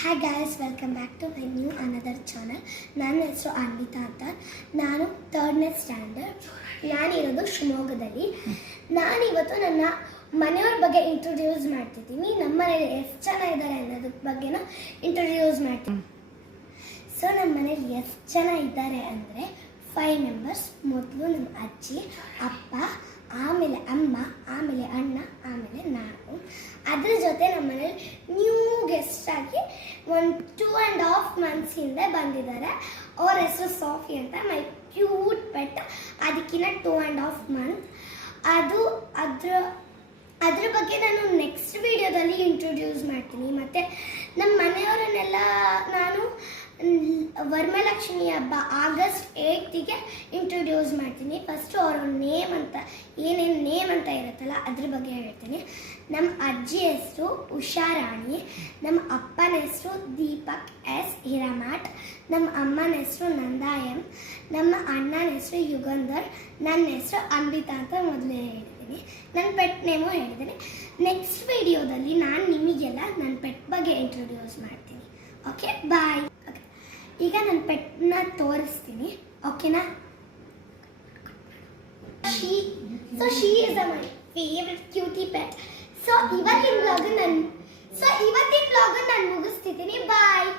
Hi guys, welcome back to my new another channel. ನನ್ನ ಹೆಸರು ಅನ್ವಿತಾ ಅಂತ. ನಾನು 3ನೇ ಸ್ಟ್ಯಾಂಡರ್ಡ್. ನಾನಿರೋದು ಶಿವಮೊಗ್ಗದಲ್ಲಿ. ನಾನಿವತ್ತು ನನ್ನ ಮನೆಯವ್ರ ಬಗ್ಗೆ ಇಂಟ್ರೊಡ್ಯೂಸ್ ಮಾಡ್ತಿದ್ದೀನಿ. ನಮ್ಮ ಮನೇಲಿ ಎಷ್ಟು ಜನ ಇದ್ದಾರೆ ಅನ್ನೋದ್ರ ಬಗ್ಗೆನ ಇಂಟ್ರೊಡ್ಯೂಸ್ ಮಾಡ್ತೀನಿ. ಸೊ ನಮ್ಮ ಮನೇಲಿ ಎಷ್ಟು ಜನ ಇದ್ದಾರೆ ಅಂದರೆ 5 ಮೆಂಬರ್ಸ್. ಮೊದಲು ನಮ್ಮ ಅಜ್ಜಿ, ಅಪ್ಪ, ಆಮೇಲೆ ಅಮ್ಮ, ಆಮೇಲೆ ಅಣ್ಣ, ಆಮೇಲೆ ನಾನು. ಅದ್ರ ಜೊತೆ ನಮ್ಮ ಮನೇಲಿ ನ್ಯೂ ಗೆಸ್ಟ್ ಆಗಿ 1.5 ಮಂತ್ಸ್ ಹಿಂದೆ ಬಂದಿದ್ದಾರೆ. ಅವ್ರ ಹೆಸರು ಸೋಫಿ ಅಂತ. ಮೈ ಕ್ಯೂಟ್ ಪೆಟ್. ಅದಕ್ಕಿಂತ 2.5 ಮಂತ್. ಅದ್ರ ಬಗ್ಗೆ ನಾನು ನೆಕ್ಸ್ಟ್ ವಿಡಿಯೋದಲ್ಲಿ ಇಂಟ್ರೊಡ್ಯೂಸ್ ಮಾಡ್ತೀನಿ. ಮತ್ತು ನಮ್ಮ ಮನೆಯವರನ್ನೆಲ್ಲ ನಾನು ವರಮಹಾಲಕ್ಷ್ಮಿ ಹಬ್ಬ August 8ಗೆ ಇಂಟ್ರೊಡ್ಯೂಸ್ ಮಾಡ್ತೀನಿ. ಫಸ್ಟು ಅವ್ರ ನೇಮ್ ಅಂತ ಏನೇನು ನೇಮ್ ಅಂತ ಇರುತ್ತಲ್ಲ ಅದ್ರ ಬಗ್ಗೆ ಹೇಳ್ತೀನಿ. ನಮ್ಮ ಅಜ್ಜಿ ಹೆಸರು ಉಷಾರಾಣಿ, ನಮ್ಮ ಅಪ್ಪನ ಹೆಸರು ದೀಪಕ್ ಎಸ್ ಹಿರಮಠ್, ನಮ್ಮ ಅಮ್ಮನ ಹೆಸರು ನಂದಾ ಎಂ, ನಮ್ಮ ಅಣ್ಣನ ಹೆಸರು ಯುಗಂಧರ್, ನನ್ನ ಹೆಸರು ಅನ್ವಿತಾ ಅಂತ ಮೊದಲೇ ಹೇಳಿದ್ದೀನಿ. ನನ್ನ ಪೆಟ್ ನೇಮು ಹೇಳಿದ್ದೀನಿ. ನೆಕ್ಸ್ಟ್ ವಿಡಿಯೋದಲ್ಲಿ ನಾನು ನಿಮಗೆಲ್ಲ ನನ್ನ ಪೆಟ್ ಬಗ್ಗೆ ಇಂಟ್ರೊಡ್ಯೂಸ್ ಮಾಡ್ತೀನಿ. ಓಕೆ, ಬಾಯ್. ಈಗ ನನ್ನ ಪೆಟ್ನ ತೋರಿಸ್ತೀನಿ, ಓಕೆನಾ? She is my favourite cutie pet. ಇವತ್ತಿನ ಬ್ಲಾಗ್ ನಾನು ಮುಗಿಸ್ತಿದ್ದೀನಿ. ಬಾಯ್.